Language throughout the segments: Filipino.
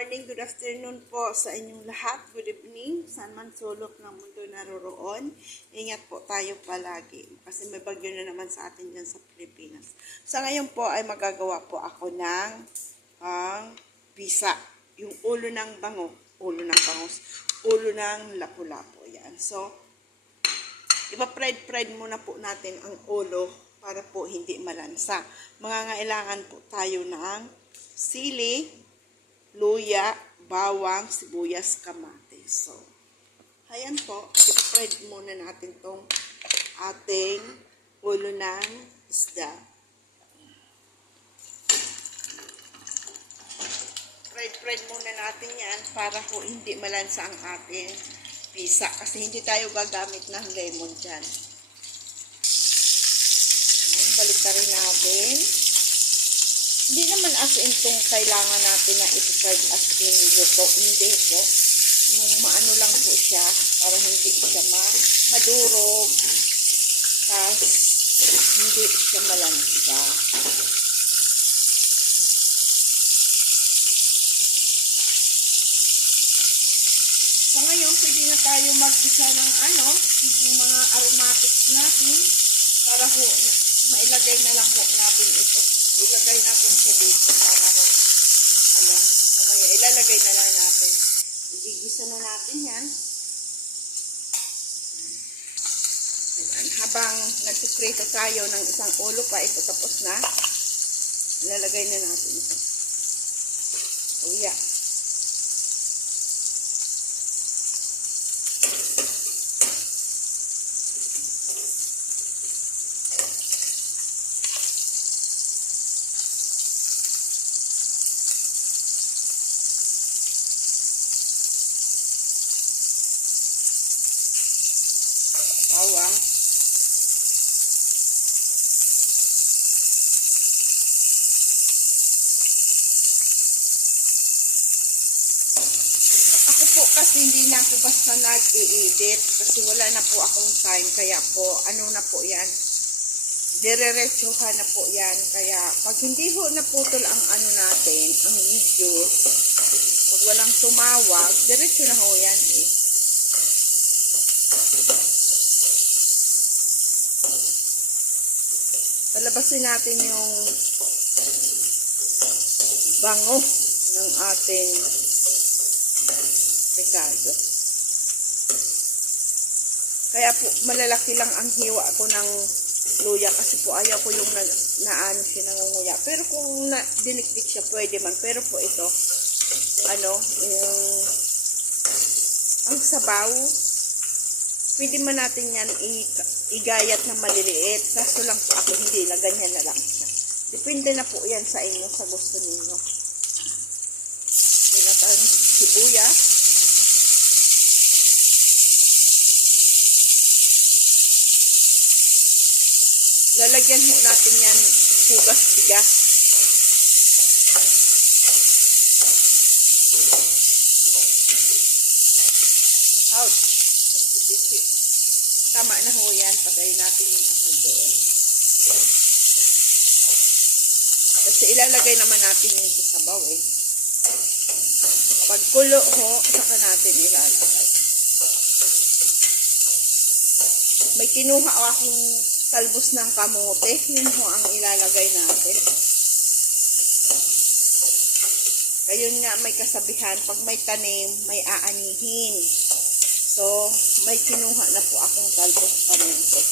morning, good afternoon po sa inyong lahat. Good evening, saan man sulok ng mundo naroroon. Ingat po tayo palagi kasi may bagyo na naman sa atin dyan sa Pilipinas. Sa ngayon po ay magagawa po ako ng pisa. Yung ulo ng bangus, ulo ng lapu-lapu. Yan. So, ipa-fried muna po natin ang ulo para po hindi malansa. Mangangailangan po tayo ng sili, luya, bawang, sibuyas, kamatis. So, ayan po, i-fried muna natin tong ating ulo ng isda. Fried muna natin yan para po hindi malansa ang ating pisa kasi hindi tayo gagamit ng lemon dyan. Balik rin natin. Hindi naman as in itong kailangan natin na ito-fried as in luto. Hindi po. Yung maano lang po siya para hindi siya madurog. Tapos hindi siya malansa. So ngayon, pwede na tayo mag-gisa ng yung mga aromatics natin para ho, mailagay na lang ho natin ito. Ilagay natin siya dito para ho, mamaya ilalagay na lang natin. Igigisa na natin yan. Ayan. Habang nagsiprito tayo ng isang ulo pa, ito tapos na, ilalagay na natin ito. Luya. Bawang. Ako po kasi hindi na ako basta nag-i-edit kasi wala na po akong time kaya po na po yan. Direretsuhan na po yan kaya pag hindi ho naputol ang natin, ang video, pag walang tumawag, diretso na ho yan eh. Palabasin natin yung bango ng ating Ricardo. Kaya po malalaki lang ang hiwa ko ng luya kasi po ayaw ko yung naano siya nangunguya. Pero kung dinikdik siya pwede man. Pero po ito, ang sabaw, pwede man natin yan igayat na maliliit. Kaso lang po ako hindi na ganyan na lang siya. Depende na po yan sa inyo, sa gusto ninyo. Pinatang sibuyas. Lalagyan ho natin yan hugas bigas. Out. Tama na ho yan. Patayin natin yung asin doon. Kasi ilalagay naman natin yung sa sabaw eh. Pag kulo ho, saka natin ilalagay. May kinuha akong talbos ng kamote. Yun ho ang ilalagay natin. Ayun nga may kasabihan. Pag may tanim, may aanihin. So, may kinuha na po akong talbos kamote.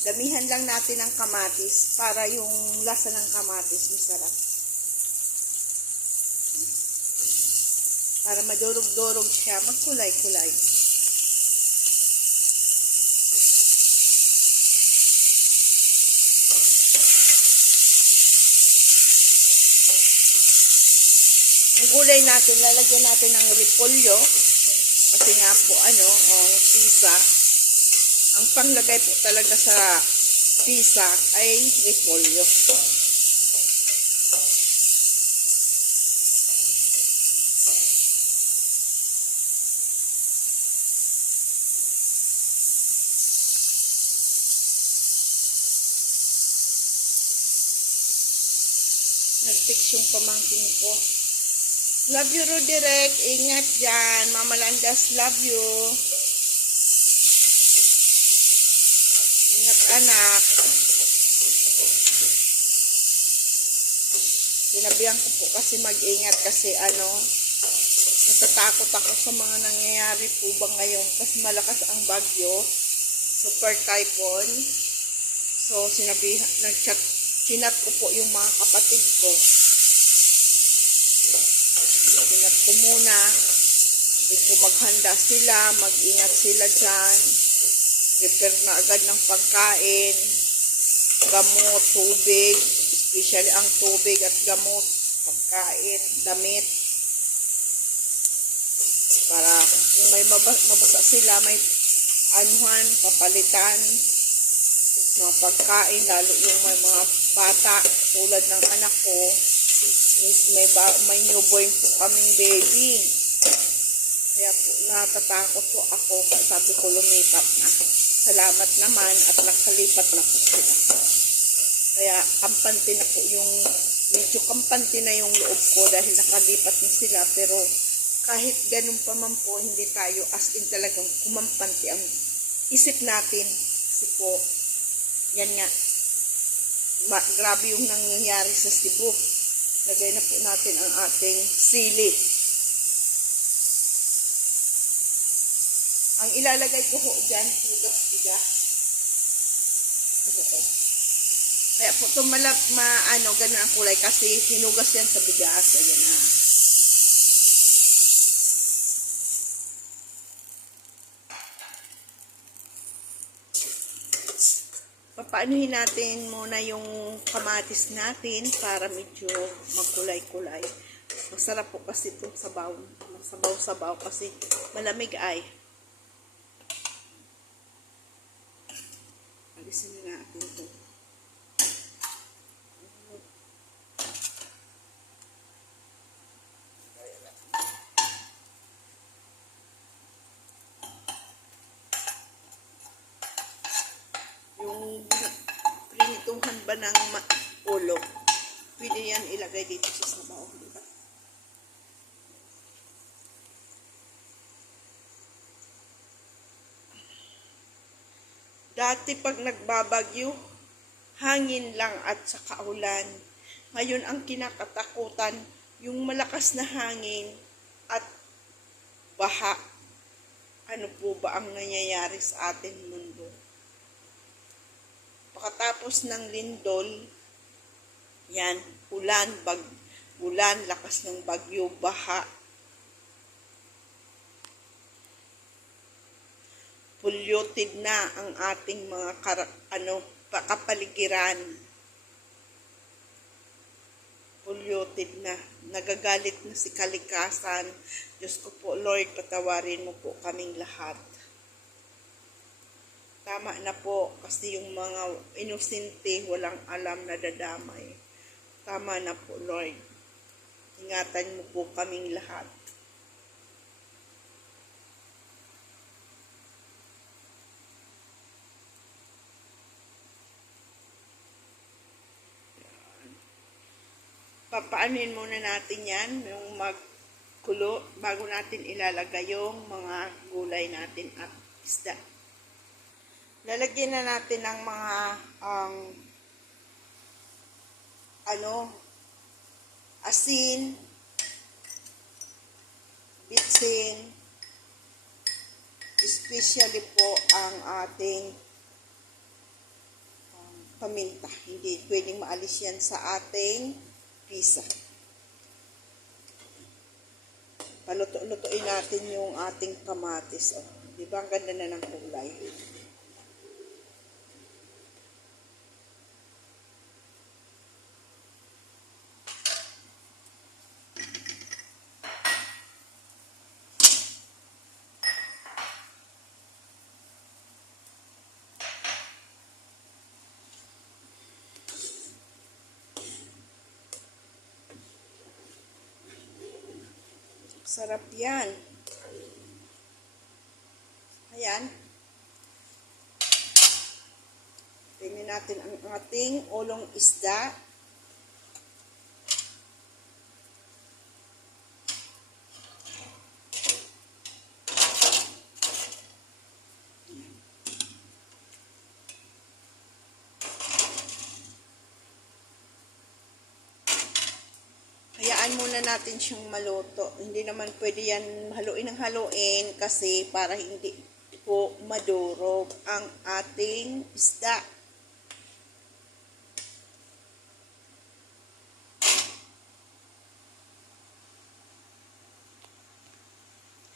Damihan lang natin ng kamatis para yung lasa ng kamatis masarap. Para madurog-durog siya, magkulay-kulay. Ang gulay natin, lalagyan natin ng repolyo. Kasi nga po, ang pisa. Ang panglagay po talaga sa pisa ay repolyo. Nag-text yung pamangkin ko. Love you, Rudirek. Ingat dyan. Mama Landas, love you. Ingat, anak. Sinabihan ko po kasi mag-ingat kasi natatakot ako sa mga nangyayari po ba ngayon kasi malakas ang bagyo, super typhoon. So chinat ko po yung mga kapatid ko. Chinat ko muna, kung maghanda sila, mag-ingat sila dyan, prepare na agad ng pagkain, gamot, tubig, especially ang tubig at gamot, pagkain, damit. Para kung may mabasa sila, may anuhan, papalitan, mga pagkain, lalo yung may mga bata, tulad ng anak ko, may newborn po kaming baby. Kaya po, natatakot po ako, sabi ko lumipat na. Salamat naman at nakalipat na po sila. Kaya kampante na po medyo kampante na yung loob ko dahil nakalipat na sila, pero kahit ganun pa man po, hindi tayo as in talagang kumampante ang isip natin. Kasi po, yan nga, grabe yung nangyayari sa Cebu. Lagay na po natin ang ating sili. Ang ilalagay ko ho dyan, hugas-bigas. Kaya po ito ganun ang kulay kasi hinugas yan sa bigas. Ayan na. Papaanuhin natin muna yung kamatis natin para medyo magkulay-kulay. Masarap po kasi itong sabaw. Masabaw-sabaw kasi malamig ay. Alisin na natin ito. Yung prinituhan ba ng ulo, pwede yan ilagay dito sa sabaw, diba? Dati pag nagbabagyo, hangin lang at saka ulan. Ngayon ang kinakatakutan, yung malakas na hangin at baha. Ano po ba ang nangyayari sa ating mundo? Pagkatapos ng lindol, yan, ulan, lakas ng bagyo, baha. Polluted na ang ating mga kapaligiran. Polluted na. Nagagalit na si kalikasan. Diyos ko po, Lord, patawarin mo po kaming lahat. Tama na po kasi yung mga inosente walang alam na dadamay. Tama na po, Lord. Ingatan mo po kaming lahat. Papaanin muna natin yan, yung magkulo, bago natin ilalagay yung mga gulay natin at isda. Lalagyan na natin ng mga asin, bitsin, especially po ang ating paminta. Hindi pwedeng maalis yan sa ating pisa. Paluto-lutuin natin yung ating kamatis. Oh, di ba ang ganda na ng kulay? Sarap yan. Ayan. Tingnan natin ang ating ulong isda. muna natin siyang maluto. Hindi naman pwede yan haluin ng haluin kasi para hindi po madurog ang ating isda.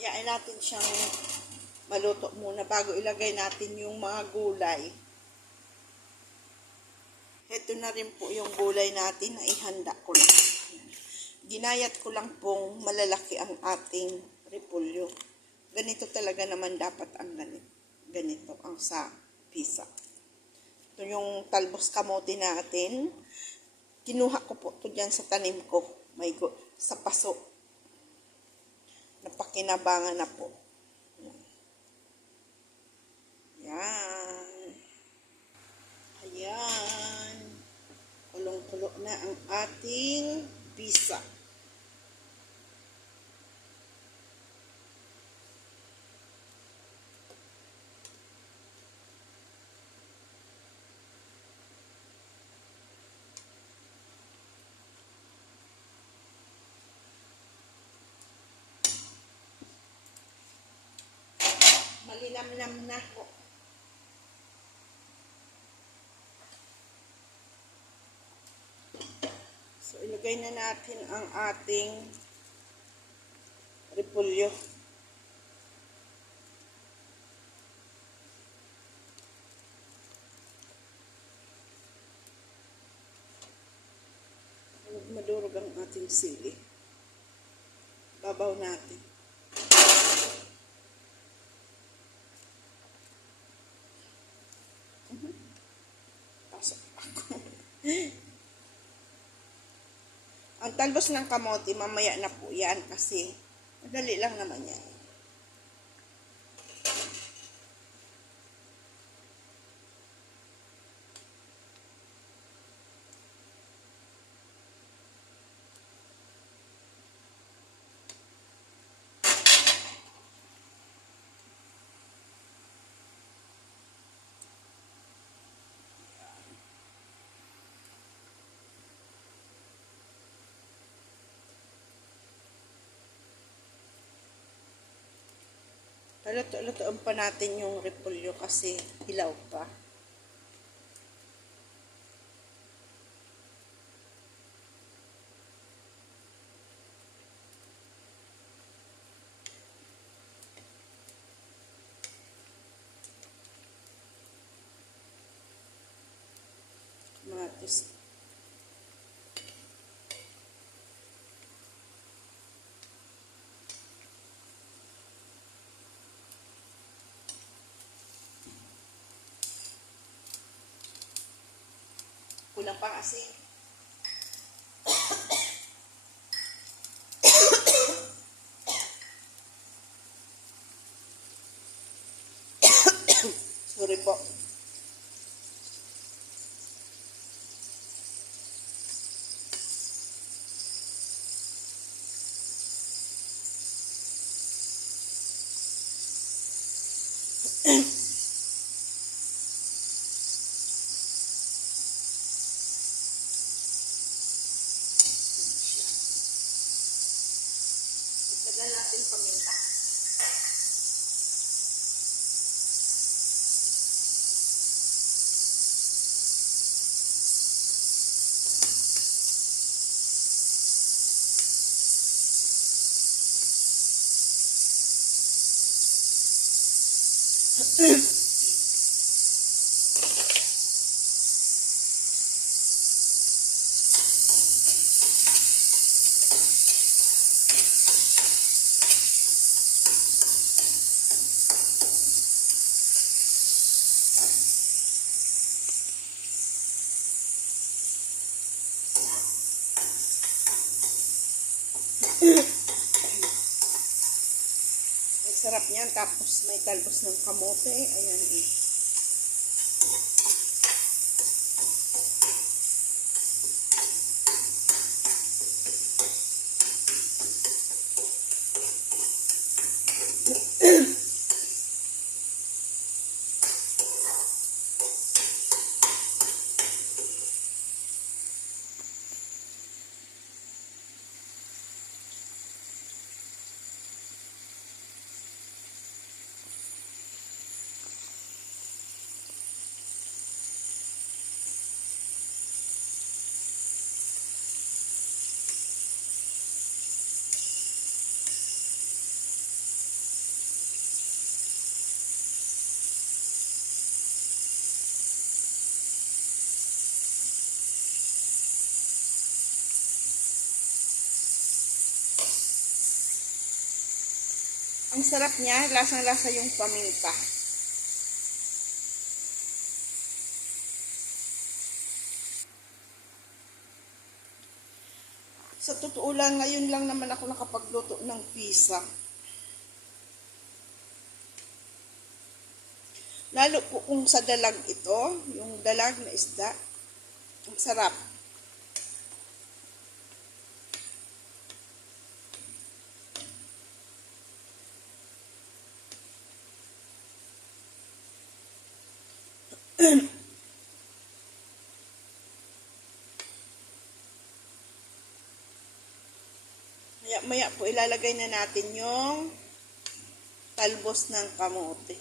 Hayaan natin siyang maluto muna bago ilagay natin yung mga gulay. Ito na rin po yung gulay natin na ihanda ko lang. Ginayat ko lang pong malalaki ang ating repolyo. Ganito talaga naman dapat ang ganito ang sa pisa. Ito yung talbos kamote natin. Kinuha ko po ito dyan sa tanim ko. Sa paso. Napakinabangan na po. Yan. Ayan. Kulong-kulo na ang ating pisa. Malinamnam na po. So, ilagay na natin ang ating repolyo. Madurog ang ating sili. Babaw natin. Pasok ako. Ang talbos ng kamote, mamaya na po yan kasi madali lang naman yan. Luto-lutoan pa natin yung repolyo kasi hilaw pa. Kamatis. Kulang pang asin. Sorry po. Lagyan natin paminta. Ang sarap niyan. Tapos may talbos ng kamote. Ayan eh. Ang sarap niya, lasang-lasa yung paminta. Sa totoo lang, ngayon lang naman ako nakapagluto ng pizza. Lalo po kung sa dalag ito, yung dalag na isda, ang sarap. Maya po ilalagay na natin yung talbos ng kamote.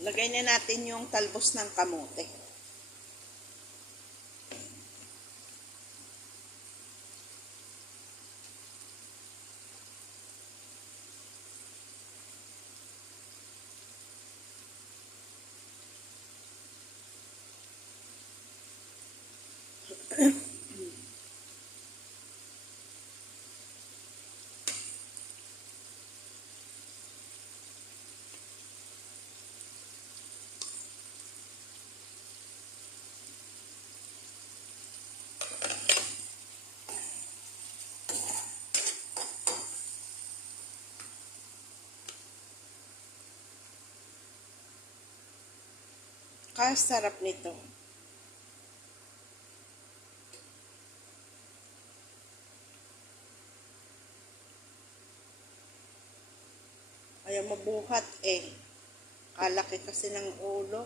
Lagay na natin yung talbos ng kamote. Kasarap nito. Ayaw mabuhat eh. Kalaki kasi ng ulo.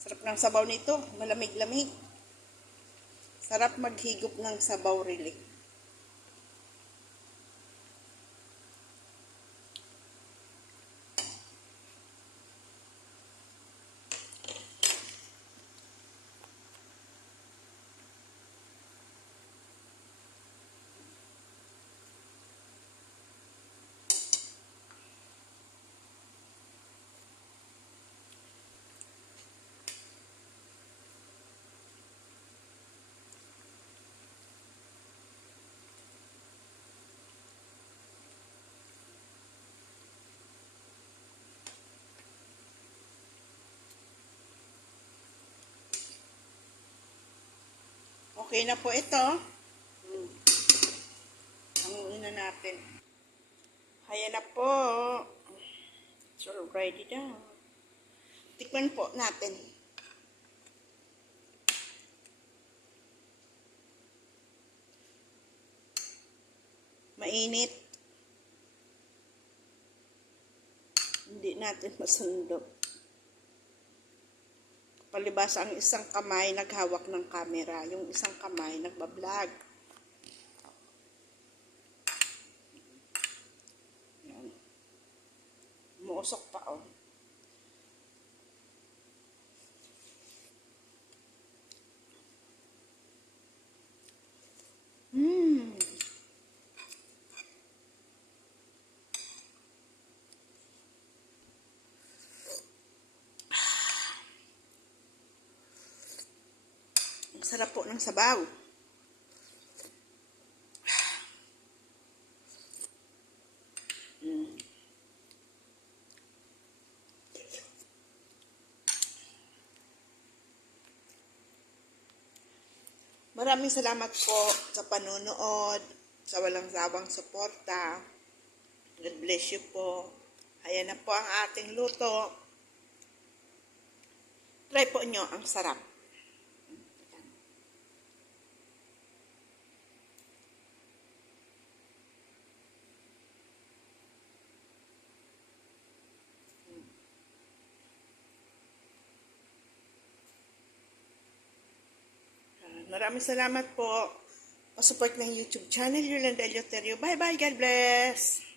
Sarap ng sabaw nito. Malamig-lamig. Sarap maghigop ng sabaw really. Okay na po ito. Hanguin na natin. Ayan na po. So, ready na. Tikman po natin. Mainit. Hindi natin masundo. Palibas ang isang kamay naghawak ng camera. Yung isang kamay nagbablog. Muusok pa oh. Sarap po ng sabaw. Maraming salamat po sa panunood, sa walang sawang suporta. God bless you po. Ayan na po ang ating luto. Try po nyo, ang sarap. Maraming salamat po. Pasupport ng YouTube channel, Yolanda Eleuterio. Bye-bye. God bless.